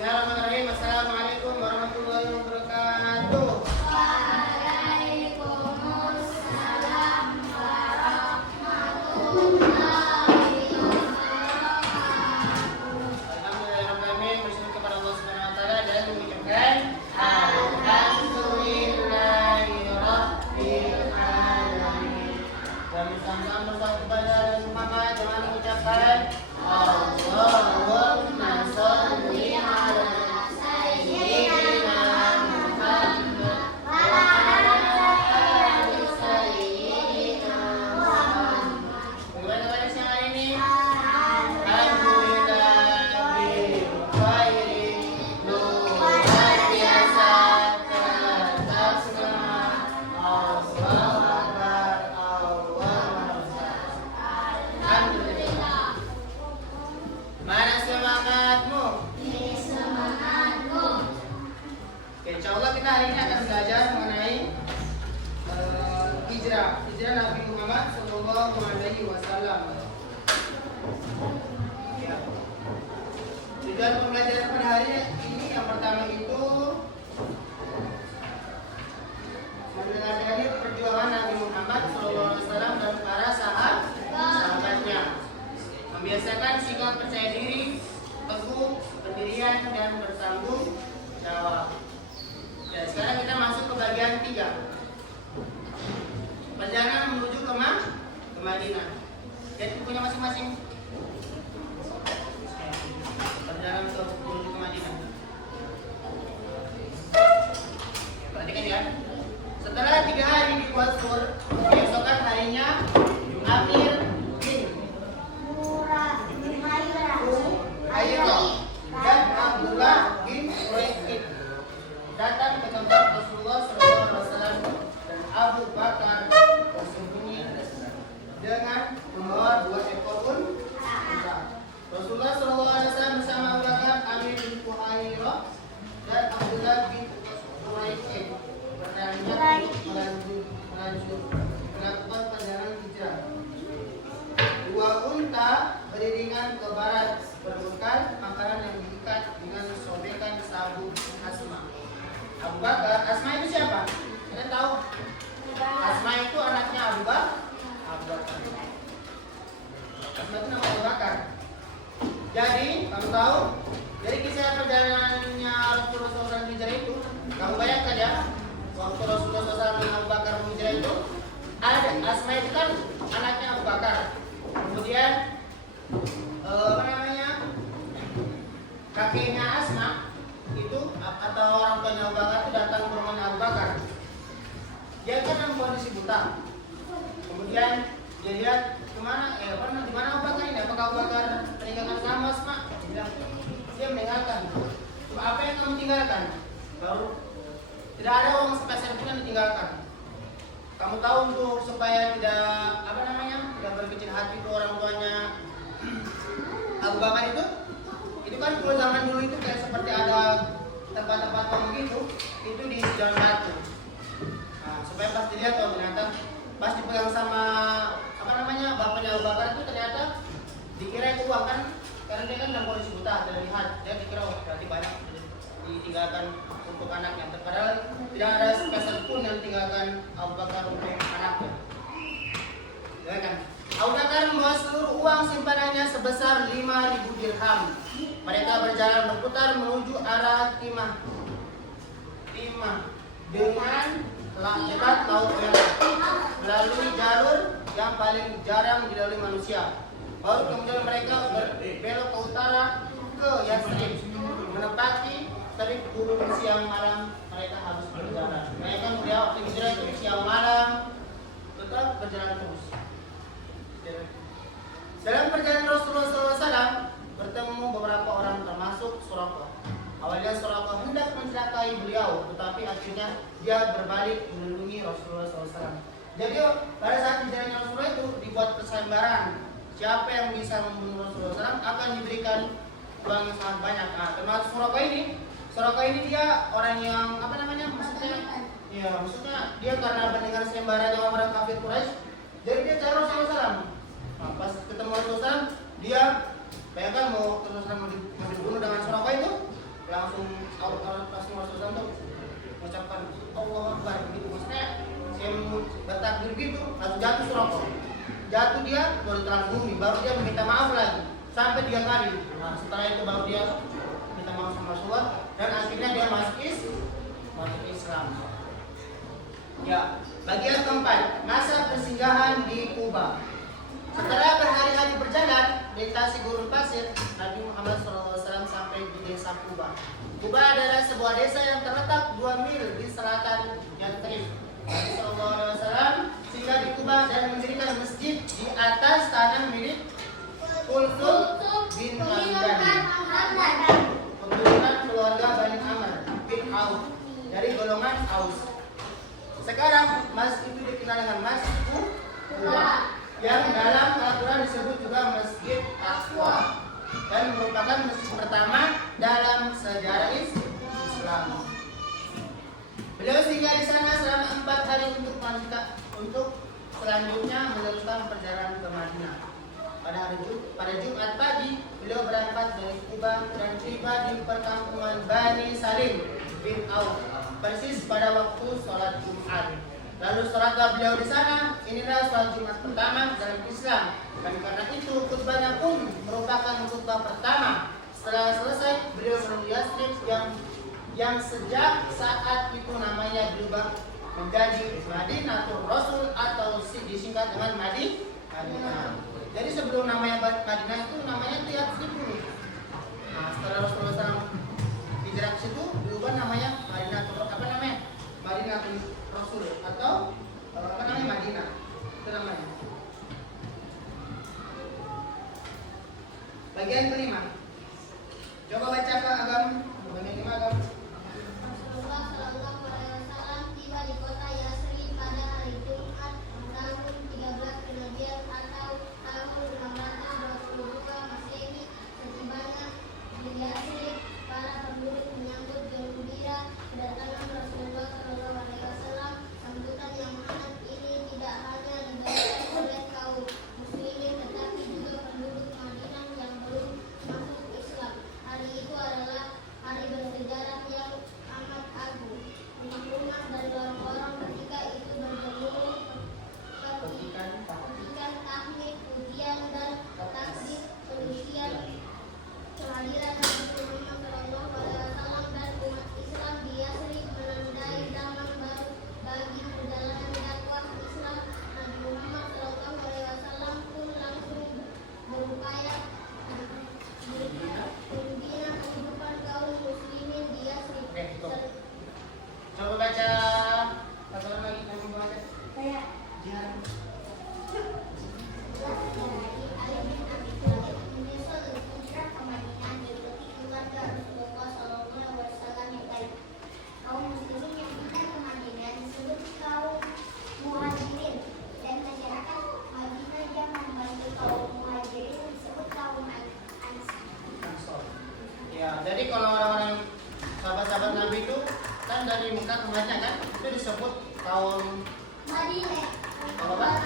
Bismillahirrahmanirrahim. Assalamualaikum warahmatullahi wabarakatuh. Waalaikumsalam warahmatullahi wabarakatuh. Alhamdulillahirrahmanirrahim. Bersyukur kepada Allah Subhanahu wa taala dan mengucapkan alhamdulillahirabbil alamin. Dan bersama-sama bersalawat kepada Muhammad dengan mengucapkan Allahumma shalli ala sayyidina Muhammad wa ala ali sayyidina Muhammad. Bagaimana pada siang hari ini? Alhamdulillah bil khairi luar biasa tertasma Allahu akbar Allahu akbar. Alhamdulillah. Mana semangatmu? Ini semangatmu. Oke, insyaallah kita hari ini akan belajar mengenai hijrah Nabi Muhammad Sallallahu Alaihi Wasallam. Ya. Tujuan pembelajaran pada hari ini yang pertama itu mempelajari perjuangan Nabi Muhammad Sallallahu Alaihi Wasallam dan para sahabatnya. Membiasakan sikap percaya diri, teguh, pendirian dan bertanggung jawab. Dan sekarang kita masuk ke bagian 3. Perjalanan menuju ke Madinah. Lihat bukunya masing-masing. Perjalanan menuju ke Madinah. Perhatikan ya. Setelah 3 hari di Qasr, keesokan harinya Amir bin Hairah dan Abdullah bin Quraisy datang ke tempat Rasulullah SAW dan Abu Bakar bersembunyi dengan membawa 2 ekor unta. Rasulullah SAW bersama Abu Bakar, Amir bin Hairah dan Abdullah bin Quraisy melakukan perjalanan hijrah. 2 unta beriringan ke barat berbekal makanan yang diikat dengan sobekan sabuk Asma. Abu Bakar, Asma itu siapa? Kita tahu. Asma itu anaknya Abu Bakar. Asma itu nama Abu Bakar. Jadi, kamu tahu, dari kisah perjalanannya Rasulullah SAW hijrah itu, kamu bayangkan ya, waktu Rasulullah SAW dan Abu Bakar hijrah itu, ada Asma itu kan anaknya Abu Bakar. Kemudian kakeknya Asma itu atau orang tuanya Abu Bakar itu datang ke rumahnya Abu Bakar. Dia kan dalam kondisi buta. Kemudian dia lihat di mana Abu Bakar ini? Apakah Abu Bakar meninggalkan kamu Asma? Dia bilang dia meninggalkan. Apa yang kamu tinggalkan? Baru tidak ada uang sepeser pun yang ditinggalkan. Kamu tahu untuk supaya tidak tidak berkecil hati ke orang tuanya Abu Bakar itu kan kalau zaman dulu itu kayak seperti ada tempat-tempat begitu itu di jalan batu. Nah, supaya pas dilihat ternyata pas dipegang sama bapaknya Abu Bakar itu ternyata dikira itu uang kan karena dia kan dalam kondisi buta tidak lihat, dia dikira berarti banyak ditinggalkan untuk anaknya. Padahal tidak ada sepeser pun yang ditinggalkan Abu Bakar untuk anaknya. Ya kan? Abu Bakar membawa seluruh uang simpanannya sebesar 5.000 dirham. Mereka berjalan berputar menuju arah Timah dengan dekat laut merah, melalui jalur yang paling jarang dilalui manusia. Baru kemudian mereka berbelok ke utara ke Yathrib, menempati terik gunung siang malam. Mereka harus berjalan. Mereka kemudian waktu hijrah itu siang malam tetap berjalan terus. Dalam perjalanan Rasulullah SAW bertemu beberapa orang termasuk Suraqah. Awalnya Suraqah hendak mencelakai beliau, tetapi akhirnya dia berbalik melindungi Rasulullah SAW. Jadi pada saat hijrahnya Rasulullah itu dibuat persembaran. Siapa yang bisa membunuh Rasulullah SAW akan diberikan uang yang sangat banyak. Nah, termasuk Suraqah ini dia orang yang maksudnya dia karena mendengar sembarannya orang kafir Quraisy, jadi dia cari Rasulullah SAW. Nah, pas ketemu Rasulullah SAW, dia bayangkan mau Rasulullah SAW dibunuh dengan Suraqah itu, mengagumi, baru dia meminta maaf lagi sampai 3 kali. Nah, setelah itu baru dia minta maaf sama Rasulullah dan akhirnya dia masuk Islam. Ya, bagian keempat, masa persinggahan di Kuba. Setelah berhari-hari berjalan melintasi gurun pasir, Nabi Muhammad SAW sampai di desa Kuba. Kuba adalah sebuah desa yang terletak 2 mil di selatan Yatrib. Nabi SAW singgah di Kuba dan mendirikan masjid di atas tanah milik Kulthum bin Hamdan, keturunan keluarga Bani Amr bin Auf dari golongan Aus. Sekarang masjid itu dikenal dengan Masjid Kuba, yang dalam Al-Quran disebut juga Masjid Aqsa dan merupakan masjid pertama dalam sejarah Islam. Beliau singgah di sana selama 4 hari untuk selanjutnya meneruskan perjalanan ke Madinah. Pada Jumat pagi, beliau berangkat dari Kuba dan tiba di perkampungan Bani Salim bin Auf persis pada waktu sholat Jumat. Lalu sholatlah beliau di sana. Inilah sholat Jumat pertama dalam Islam. Dan karena itu khutbahnya pun merupakan khutbah pertama. Setelah selesai, beliau menuju Yatsrib yang sejak saat itu namanya berubah menjadi Madinatul Rasul atau disingkat dengan Madinah. Jadi sebelum namanya Madinah itu namanya Yatsrib dulu. Nah, setelah Rasulullah SAW hijrah ke situ berubah namanya Madinatul Rasul atau Madinah. Itu namanya. Bagian kelima. Coba baca ke Agam. Bagian kelima Agam. Rasulullah Shallallahu Alaihi Wasallam tiba di kota Yatsrib pada hari Jumat tahun 13 Hijriah atau tahun 622 Masehi. Setibanya di Yatsrib, para penduduk menyambut gembira kedatangan Rasulullah Shallallahu Alaihi Wasallam. Sambutan yang hangat ini tidak hanya diberikan oleh kaum muslimin tetapi juga penduduk Madinah yang belum masuk Islam. Hari itu adalah hari bersejarah yang amat agung. Rumah-rumah dan orang-orang ketika itu bergemuruh petikan tahmid, pujian dan takbir pengusian kehadiran Nabi Muhammad Shallallahu Alaihi Wasallam dan umat Islam di Yatsrib menandai zaman baru bagi perjalanan dakwah Islam. Nabi Muhammad Shallallahu Alaihi Wasallam pun langsung berupaya membina kehidupan kaum muslimin di Yatsrib. Oke, cukup. Coba baca satu orang lagi kamu baca. Saya Jangan. dari Ali bin Abi Thalib menyusul hijrah ke Madinah diikuti keluarga Rasulullah Shallallahu Alaihi Wasallam yang baik. Kaum muslimin yang pindah ke Madinah disebut kaum muhajirin dan masyarakat Madinah yang membantu kaum muhajirin disebut kaum ansar. Ya, jadi kalau orang-orang sahabat-sahabat Nabi itu kan dari Mekah ke Madinah kan itu disebut kaum Madinah. apa?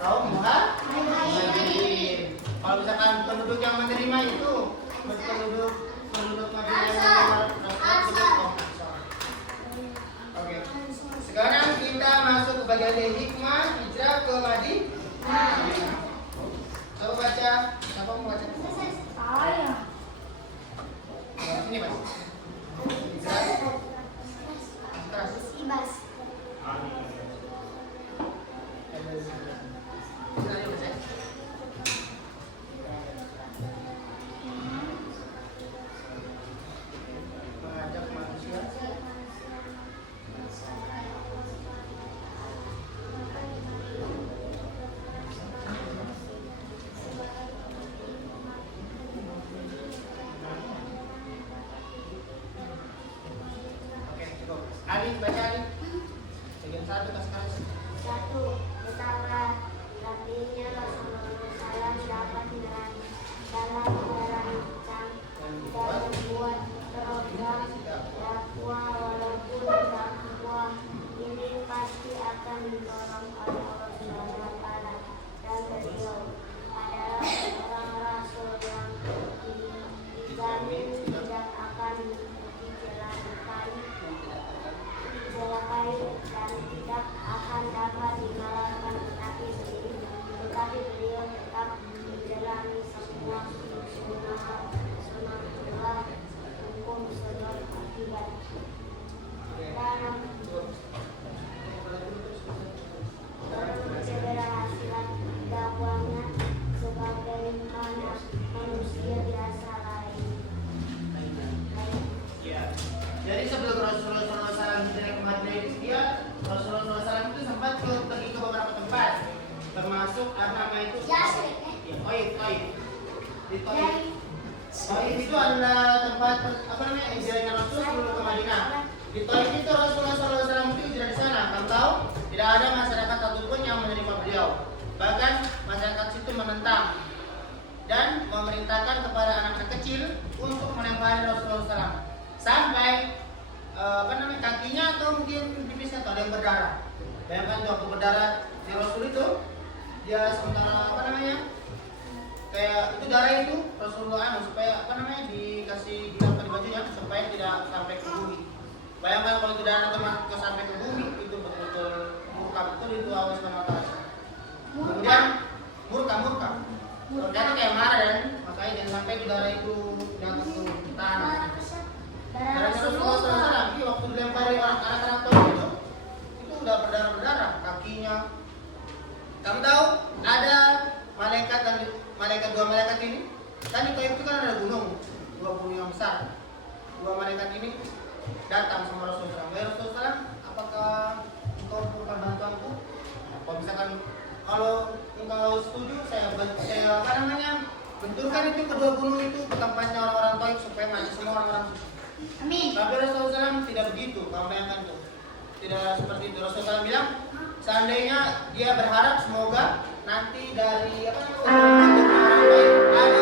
Kaum muhajirin. Kalau misalkan penduduk yang menerima itu penduduk Madinah yang menerima Rasulullah itu kaum Ansar. Oke. Sekarang kita masuk ke bagian hikmah hijrah ke Madinah. Coba baca. Siapa mau baca? Saya. Ini Mas. Hijrah. Keras. Ibas. Mengajak manusia Oke, cukup. Ali, baca Ali. Bagian 1 kas. Satu, betapa rapinya Rasulullah SAW dapat dalam merancang dan membuat program dakwah walaupun dakwah ini pasti akan ditolong oleh Allah Subhanahu wa Ta'ala, dan beliau adalah seorang rasul yang dijamin tidak akan dicelakai dan tidak Rasulullah SAW hijrah ke Madinah itu Rasulullah SAW itu sempat pergi ke beberapa tempat, termasuk nama itu Taif. Di Taif itu adalah tempat hijrahnya Rasul sebelum ke Madinah. Di Taif itu Rasulullah SAW itu hijrah di sana. Kamu tahu tidak ada masyarakat satupun yang menerima beliau. Bahkan masyarakat situ menentang dan memerintahkan kepada anak kecil untuk melempari Rasulullah SAW sampai kakinya atau mungkin pipisnya atau ada yang berdarah. Bayangkan tuh waktu berdarah si Rasul itu dia sementara kayak itu darah itu Rasulullah supaya dikasih di bajunya supaya tidak sampai ke bumi. Bayangkan kalau itu darah itu sampai ke bumi itu betul-betul murka betul itu Allah SWT. Kemudian murka. Ternyata kayak marah dan makanya jangan sampai di darah itu jatuh ke tanah. Darah Rasulullah SAW waktu dilempari anak-anak itu udah berdarah kakinya. Kamu tahu ada dua malaikat ini kan di Taif itu kan ada gunung 20 yang besar. Dua malaikat ini datang sama Rasulullah. Rasulullah, apakah engkau bukan bantuanku? Kalau misalkan kalau engkau setuju saya benturkan itu kedua gunung itu ke tempatnya orang-orang Taif supaya mati semua orang-orang. Amin. Tapi Rasulullah SAW tidak begitu. Kamu bayangkan tuh. Tidak seperti itu. Rasulullah SAW bilang seandainya dia berharap semoga nanti dari ada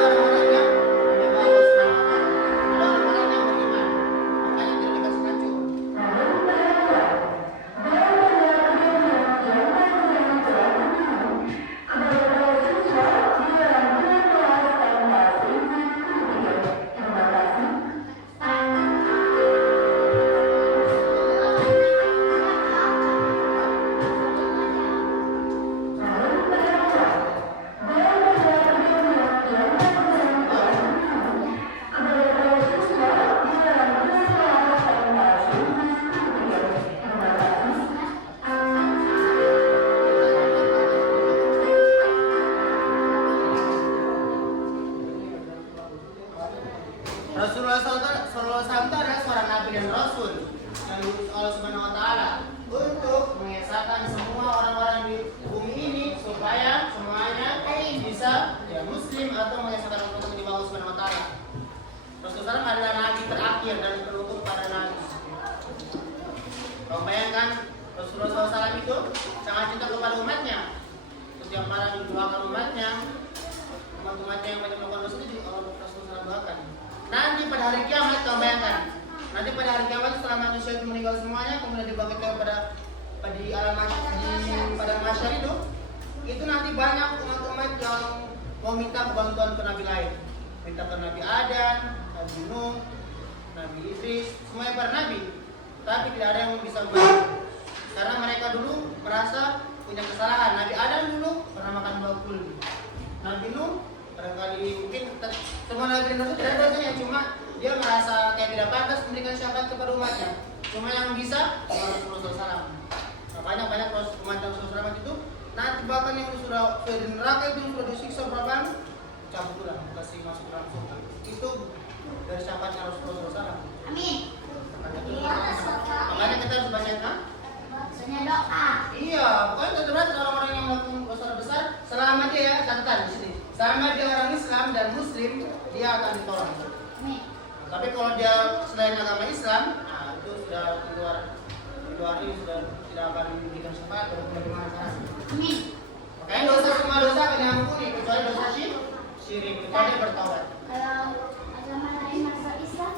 orang-orang yang bagus, ada orang-orang yang beriman, makanya tidak dikasih hancur. Rasulullah SAW adalah seorang nabi dan rasul yang diutus Allah Subhanahu Wa Taala untuk mengesahkan semua orang-orang di bumi ini supaya semuanya bisa muslim atau mengesahkan hukum di Allah Subhanahu Wa Taala. Rasulullah SAW adalah nabi terakhir dan penutup para nabi. Kau bayangkan Rasulullah SAW itu sangat cinta kepada umatnya. Setiap malam mendoakan umatnya yang banyak melakukan dosa itu Rasulullah SAW doakan. Nanti pada hari kiamat kau bayangkan, nanti pada hari kiamat setelah manusia itu meninggal semuanya kemudian dibangkitkan pada masyarakat itu nanti banyak umat-umat yang mau minta bantuan ke nabi lain, minta ke Nabi Adam, Nabi Nuh, Nabi Idris, semuanya para nabi, tapi tidak ada yang bisa membantu karena mereka dulu merasa punya kesalahan. Nabi Adam dulu pernah makan buah kulbi, Nabi Nuh barangkali mungkin semua nabi itu tidak ada dosanya, cuma dia merasa kayak tidak pantas memberikan syafaat kepada umatnya. Cuma yang bisa Rasulullah SAW. Banyak umat Rasulullah SAW itu nanti bahkan yang sudah di neraka itu sudah disiksa berapa cabut tulang kasih masuk langsung. Itu dari syafaatnya Rasulullah SAW. Amin. Makanya kita harus banyak doa. Iya, pokoknya terberat orang-orang yang melakukan dosa besar selama dia ya catatan di sini. Selama dia orang Islam dan Muslim, dia akan ditolong. Tapi kalau dia selain agama Islam, itu sudah di luar ini sudah tidak akan diberikan syafaat atau bagaimana caranya. Makanya semua dosa akan diampuni kecuali dosa syirik, kecuali bertaubat. Kalau agama lain masuk Islam?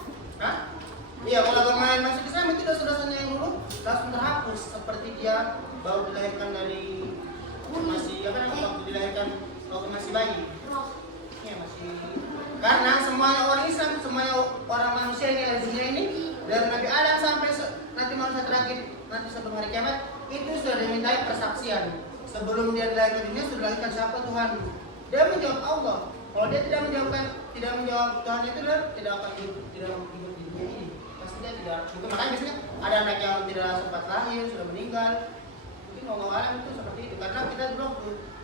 Iya, kalau agama lain masuk Islam itu dosa-dosanya yang dulu langsung terhapus seperti dia baru dilahirkan dari waktu dilahirkan waktu masih bayi. Ya masih. Karena semuanya orang Islam, semuanya orang manusia ini di dunia ini dari Nabi Adam sampai nanti manusia terakhir nanti sebelum hari kiamat itu sudah dimintai persaksian. Sebelum dia dilahirkan di dunia sudah dilahirkan siapa Tuhan. Dia menjawab Allah. Kalau dia tidak menjawab Tuhan itu tidak akan hidup di dunia ini. Pasti dia tidak. Itu makanya biasanya ada anak yang tidak sempat lahir sudah meninggal. Mungkin Allah alam itu seperti itu karena kita dulu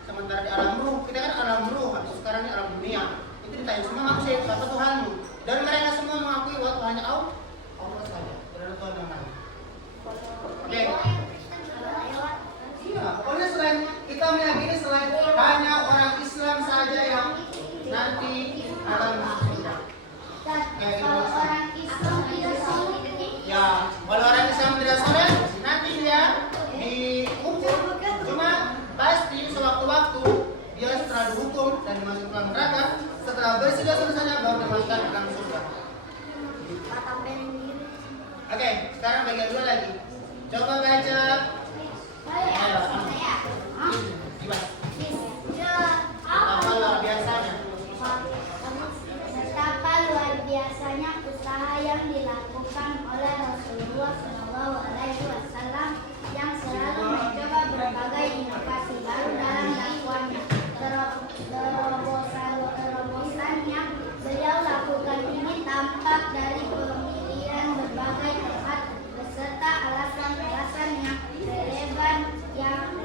sementara di alam ruh, kita kan alam ruh, habis sekarang ini alam dunia. Itu ditanya semua manusia siapa Tuhanmu. Dan mereka semua mengakui bahwa Tuhannya Allah saja. Tidak ada Tuhan yang lain. bersih dosa dosanya baru dimasukkan ke dalam surga. Oke, sekarang bagian dua lagi. Coba baca. Ayo, gimana? Apa luar biasanya? Betapa luar biasanya usaha yang dilakukan oleh Rasulullah SAW yang selalu mencoba berbagai inovasi baru dalam dakwahnya. Terobosan yang beliau lakukan ini tampak dari pemilihan berbagai tempat beserta alasan-alasan yang relevan yang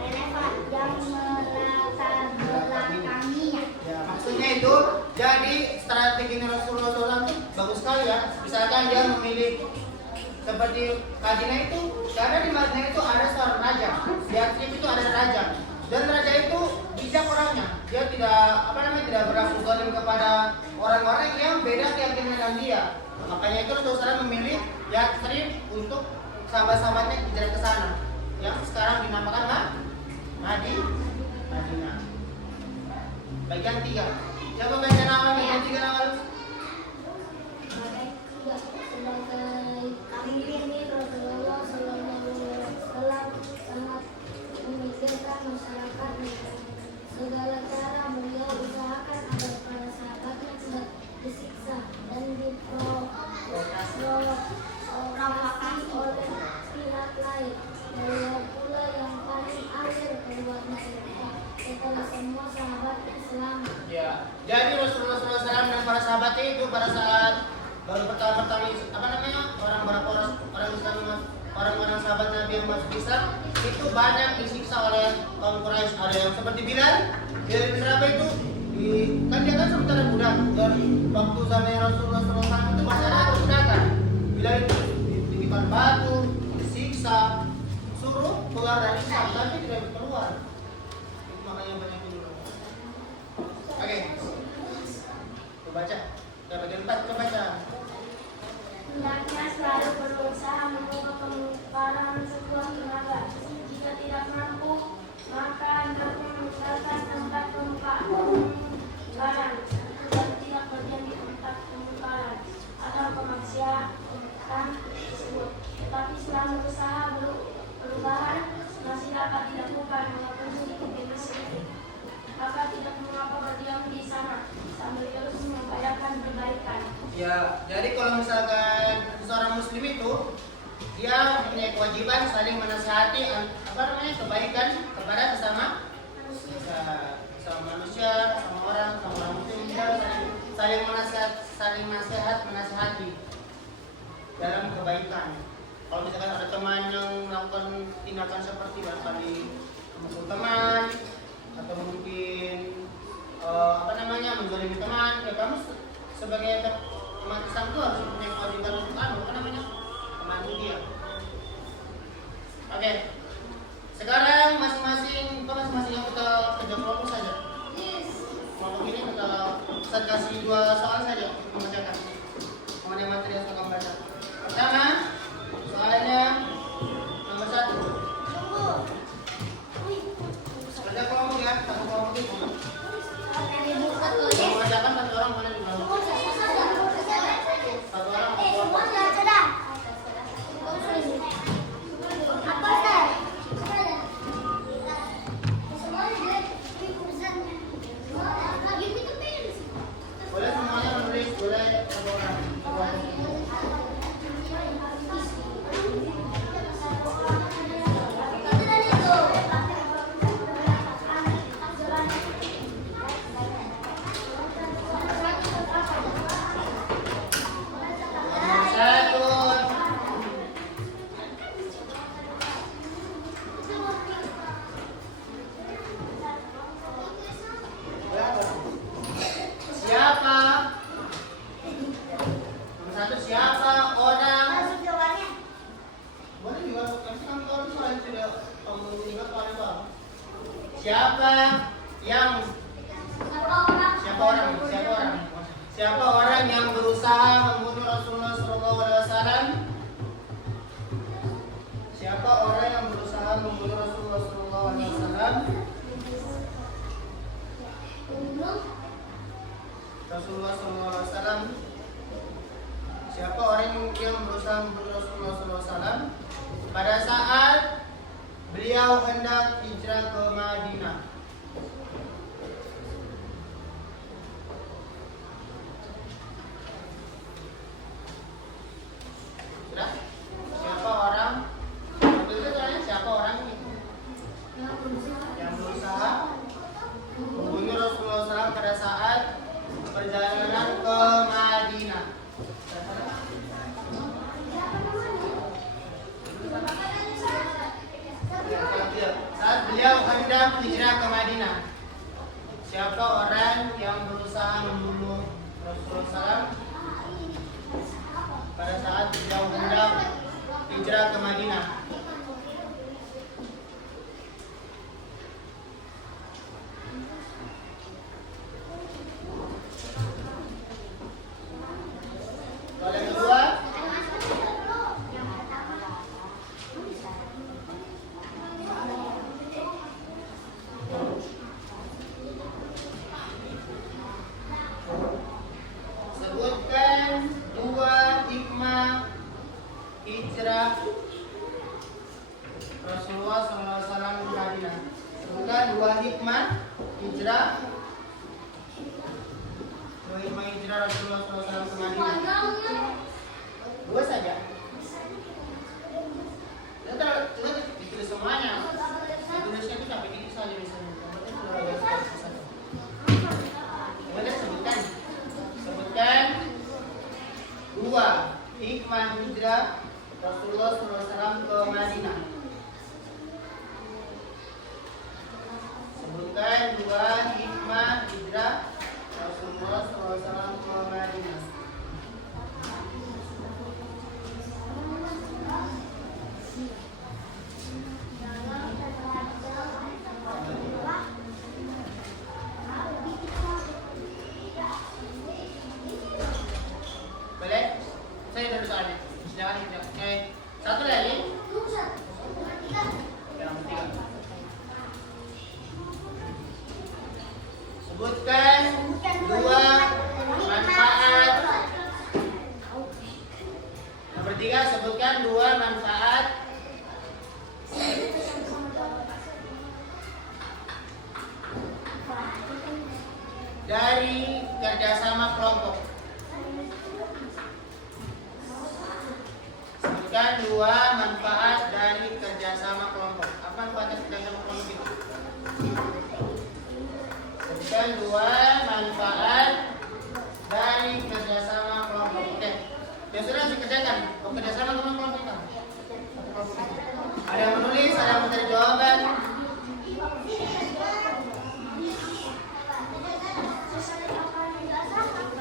melatar belakanginya. Ya, maksudnya itu, jadi strategi Rasulullah SAW itu bagus sekali ya. Misalkan dia memilih seperti Madinah itu, karena di Madinah itu ada seorang raja, di Atrib itu ada raja, dan raja itu bijak orangnya. Dia tidak berlaku zalim kepada orang-orang yang beda keyakinan dengan dia. Makanya itu Rasulullah SAW memilih Yatsrib untuk sahabat-sahabatnya hijrah ke sana, yang sekarang dinamakan Madinah. Bagian 3. Coba bagian awal, bagian 3 awal. Sebagai kami ini Rasulullah SAW sangat memikirkan masyarakat. Segala cara beliau usahakan agar para sahabatnya tidak disiksa dan diprovokasi oleh pihak lain. Beliau pula yang paling akhir keluar mereka setelah semua sahabatnya selamat. Ya, jadi Rasulullah SAW dan para sahabatnya itu pada saat baru pertama-tama orang-orang sahabat Nabi yang masuk Islam itu banyak disiksa oleh kaum Quraisy. Ada yang seperti Bilal bin Rabah itu kan dia kan sementara budak, dan waktu zaman Rasulullah SAW itu masih ada perbudakan. Bilal itu ditipan batu, disiksa, suruh keluar dari Islam, tapi tidak keluar. Itu makanya banyak dulu. Oke, kita baca. Kita bagian 4, kita baca. Hendaknya selalu berusaha mengubah kemungkaran sebuah tenaga. Jika tidak mampu, maka hendaknya meninggalkan tempat kemungkaran agar tidak berdiam di tempat kemungkaran atau kemaksiatan tersebut. Tetapi selama berusaha perubahan masih dapat dilakukan walaupun sedikit demi sedikit, maka tidak mengapa berdiam di sana sambil terus mengupayakan perbaikan. Ya, jadi kalau misalkan seorang muslim itu dia punya kewajiban saling menasihati kebaikan kepada sesama manusia, sama orang muslim, dia saling menasihati dalam kebaikan. Kalau misalkan ada teman yang melakukan tindakan seperti barangkali memukul teman atau mungkin menzalimi teman, ya kamu sebagai umat Islam itu harus punya kewajiban untuk membantu dia. Oke. Sekarang masing-masing yang kita kerja kelompok saja. Kelompok ini kita kasih 2 soal saja untuk membacakan mengenai materi yang akan baca. Pertama, soalnya nomor 1. Kerja kelompok ya, satu kelompok itu. Mengerjakan 1 orang boleh di bawah. 1 orang. Boleh semuanya menulis, boleh 1 orang. Siapa orang yang berusaha membunuh Rasulullah SAW? Siapa orang yang berusaha membunuh Rasulullah SAW? Rasulullah SAW. Siapa orang yang berusaha membunuh Rasulullah SAW pada saat beliau hendak hijrah ke Madinah? Sudah? Siapa orang? Siapa orang itu yang berusaha membunuh Rasulullah SAW pada saat perjalanan ke Madinah? Saat beliau hendak hijrah ke Madinah, siapa orang yang berusaha membunuh Rasulullah SAW pada saat beliau hendak hijrah ke Madinah? Kalau yang kedua, sebutkan dua hikmah hijrah Rasulullah SAW ke Madinah. Sebutkan dua hikmah hijrah Rasulullah SAW ke Madinah. Dua saja. Kita ditulis semuanya. Tulisnya itu sampai gini saja misalnya. Kemudian sebutkan dua hikmah hijrah Rasulullah SAW ke Madinah. Sebutkan dua hikmah hijrah Rasulullah SAW ke Madinah. Boleh? Saya ada soalnya. Silakan hijab. Oke. Satu lagi. Yang ketiga. Sebutkan dua manfaat. Nomor 3, sebutkan dua manfaat dari kerjasama kelompok. Sebutkan dua manfaat dari kerjasama kelompok. Apa manfaat kerjasama kelompok itu? Sebutkan dua manfaat dari kerjasama kelompok. Oke, ya sudah dikerjakan. Kerjasama teman kelompok itu. Ada yang menulis, ada yang mencari jawaban.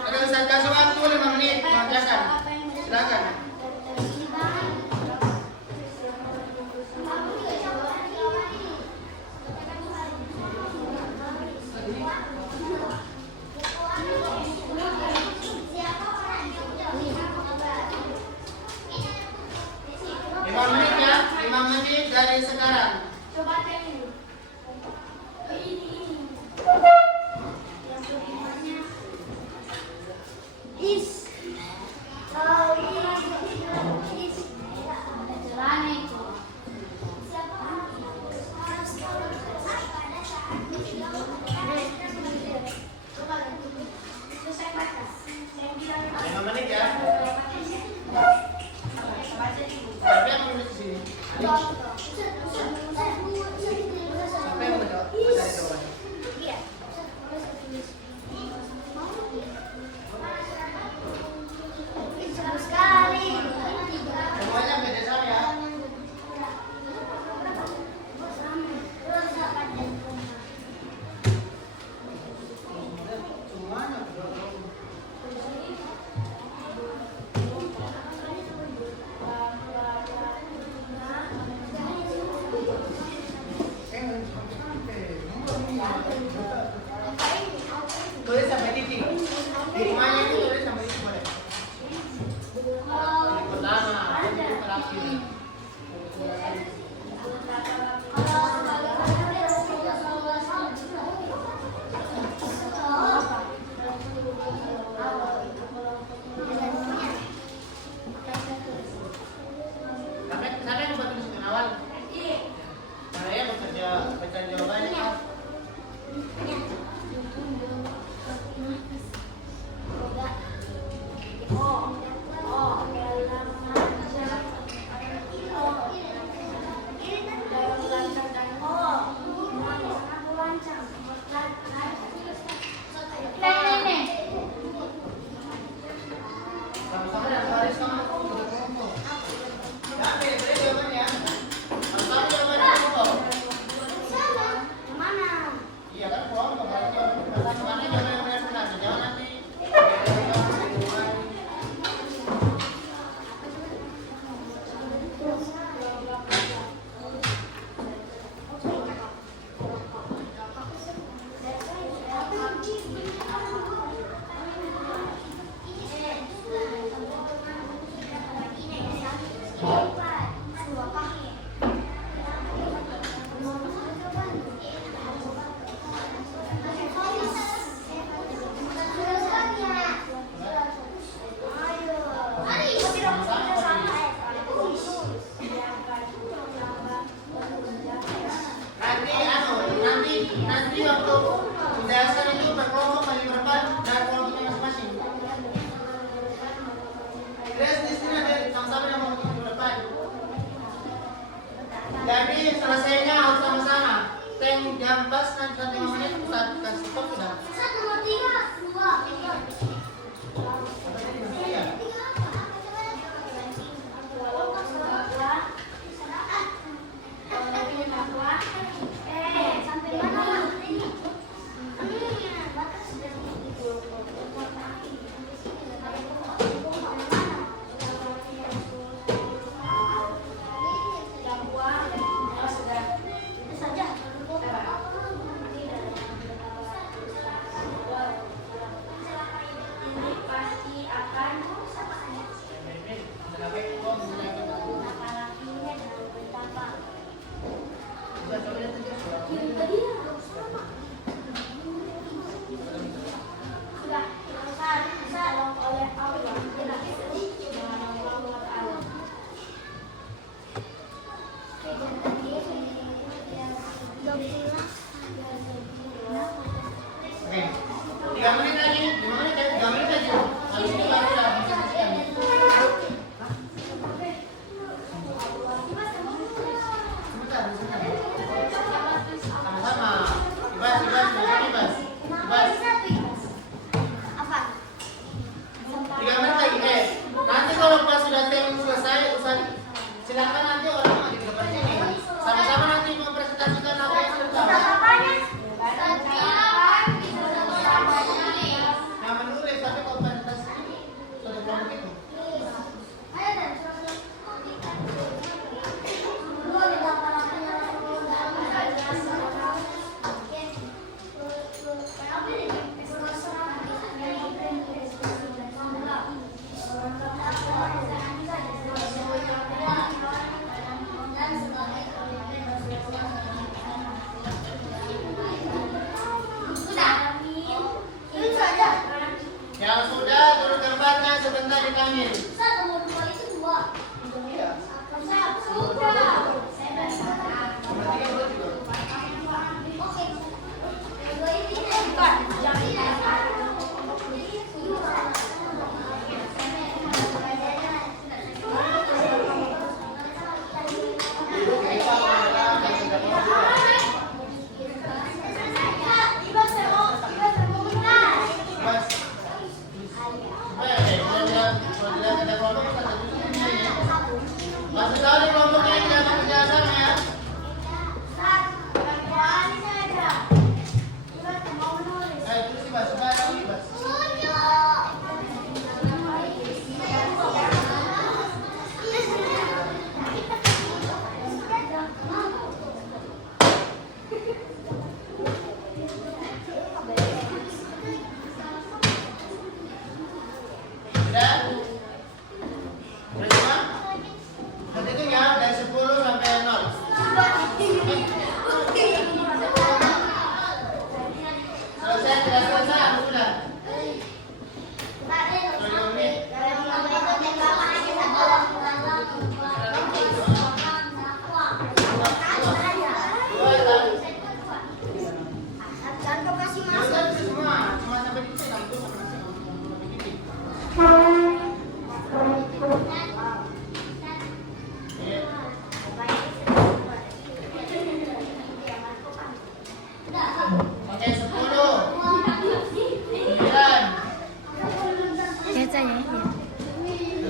Oke, Ustaz kasih waktu 5 menit mengerjakan. Silakan. Dari sekarang. Coba dulu. Tulis sampai titik. Hikmahnya itu tulis sampai titik boleh. Yang pertama, yang terakhir. Baris kamu kelompok. Ya, beda jawabannya. Harus tahu jawabannya kelompok. Iya kan kelompok. Berarti mana jawaban yang benar? Jangan nanti. Nanti waktu dasar itu berkelompok bagi berempat dan kelompoknya masing-masing. Terus di sini ada sama-sama yang mau ke depan. Jadi selesainya harus sama-sama. Tank jam pas nanti 5 menit saat kasih stop sudah. Oke, 3 menit lagi, 5 menit ya, 3 menit aja. Habis itu baru udah bisa sekian. Sebentar. Sama-sama. Ibas. Ibas. 3 menit lagi. Nanti kalau pas sudah tem selesai, silakan nanti orang maju ke depan sini. Sama-sama nanti mempresentasikan apa yang sudah tahu. Nah, menulis tapi kalau presentasi sudah kelompok itu. Yang sudah turun gambarnya sebentar dipanggil. Masih tahu di kelompoknya yang tidak kerja sama ya? Terus Ibas, Ibas. Sudah? Udah cuma? Nanti itu ya.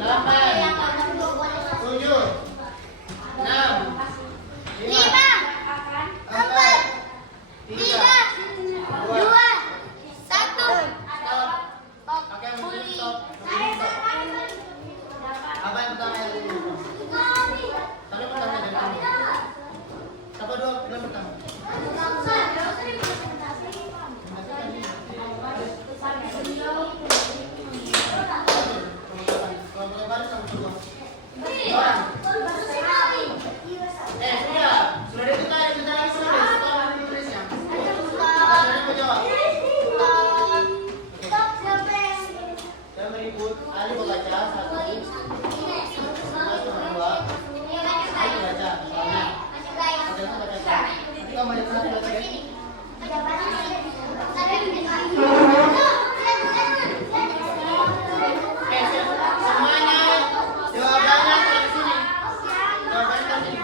8, 7, 6, 5, 4, 3, 2, stop. Pakai musik stop. Apa yang pertama yang ini? Tapi pertama dari kamu. Apa dua pertama? Kalau boleh baris sama kedua. Orang. Sudah itu tadi, bentar lagi sudah deh. Setelah menulisnya. Sudah mau jawab. Saya meribut. Ali membaca satu. Dua. Ali baca. Soalnya. Ada yang baca. Kita mau yang satu baca. Semuanya jawabannya dari sini. Jawabannya dari sini.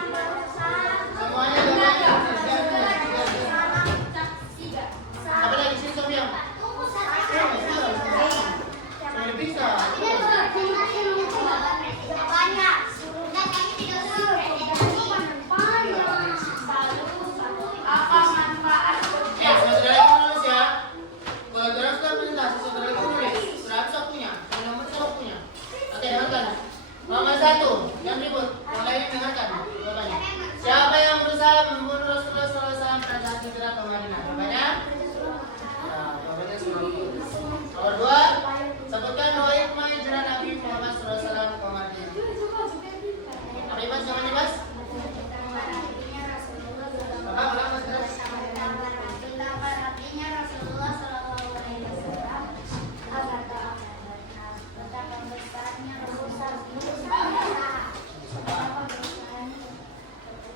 Semuanya jawabannya dari sini. Apa lagi sih Sofia? Sudah bisa. Saudara lagi menulis ya. Kalau saudara sudah presentasi, saudara lagi menulis. Sudah bisa punya, nomor saya punya. Oke, dengarkan. Nomor 1, yang ribut. Yang lainnya dengarkan. Jawabannya. Siapa yang berusaha membunuh Rasulullah SAW pada saat hijrah ke Madinah? Jawabannya? Jawabannya nomor 2, sebutkan 2 hikmah hijrah Nabi Muhammad SAW ke Madinah. Apa Ibas? Jawabannya Ibas? Apa? Ulang Mas Dras.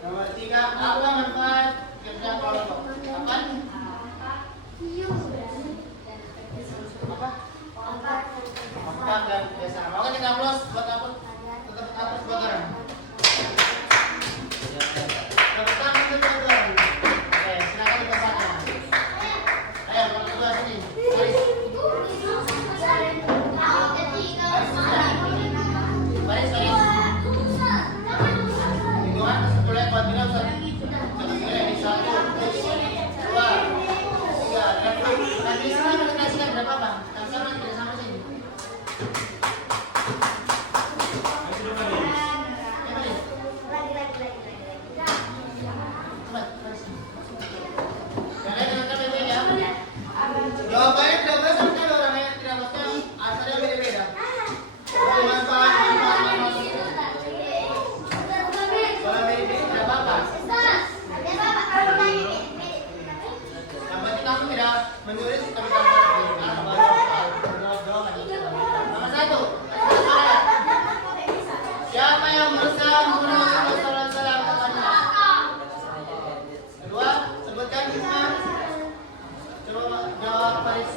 Nomor 3, apa manfaat kerja kelompok? Apa? Kompak dan kerjasama. Oke, kita close buat apa? Tetap apa buat orang? Tepuk tangan untuk orang. Oke, silakan di tempatnya. Ayo, kalau kedua sini. Baris. Baris, baris. Hitungan boleh buat bilang Ustaz. Ini 1, 2, 3. Nanti sana kasihkan berapa Bang? Sama tidak sama sini. Jawabannya tidak boleh sama sekali orang yang tidak maksudnya asalnya beda-beda. Manfaat. Kalau beda tidak apa-apa. Yang penting kamu tidak menulis tapi kamu nomor 1. Siapa yang berusaha membunuh Rasulullah SAW ke Madinah? Kedua, sebutkan hikmah. Coba jawab Faris.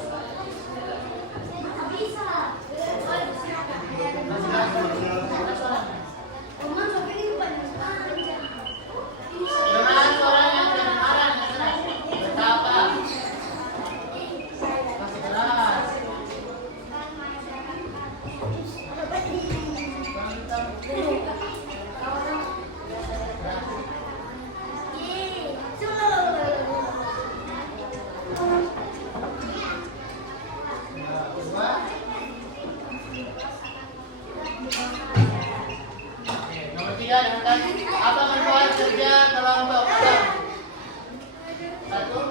Dengan suara yang kedengaran, betapa masih keras. Nomor 3, dengarkan. Apa manfaat kerja kelompok? 1,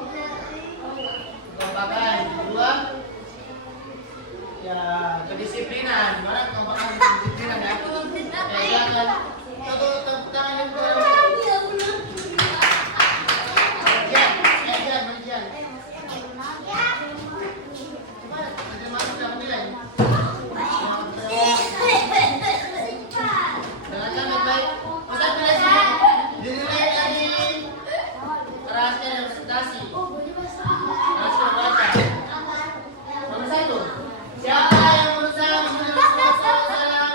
kekompakan. 2, ya kedisiplinan. Gimana kekompakan kedisiplinan ya? Silakan. Tepuk tangan yang kedua. Ujian. Coba nanti masuk dalam nilai. Dengarkan baik-baik. Ustaz pilih sini. Dinilai dari kerasnya dan presentasi. Kerasnya membaca. Nomor 1. Siapa yang berusaha membunuh Rasulullah SAW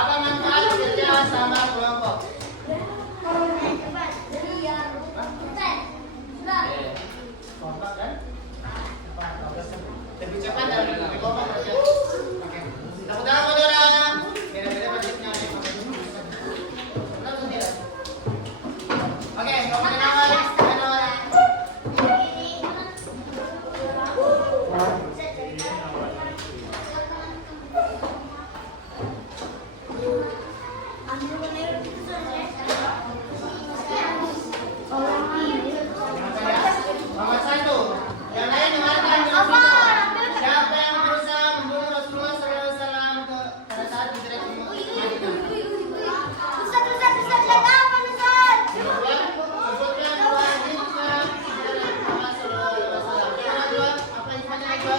Apa manfaat kerja sama kelompok? Kompak kan? Lebih cepat dan lebih kompak kerja. Oke. Tepuk tangan buat orang. Beda-beda budgetnya. Langsung tidak. Oke, kemudian awal. Nomor 1. Yang lain dengarkan dengan baik. Siapa yang berusaha membunuh Rasulullah SAW pada saat hijrah ke Madinah? Sebutkan dua hikmah dari Muhammad SAW. Yang kedua, apa hikmahnya kedua?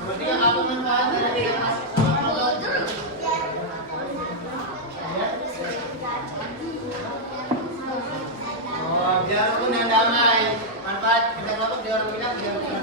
Nomor 3, apa manfaat dari tidak masuk sama kelompok? Oh, biar rukun dan damai. Manfaat kita kelompok biar rukun dan damai.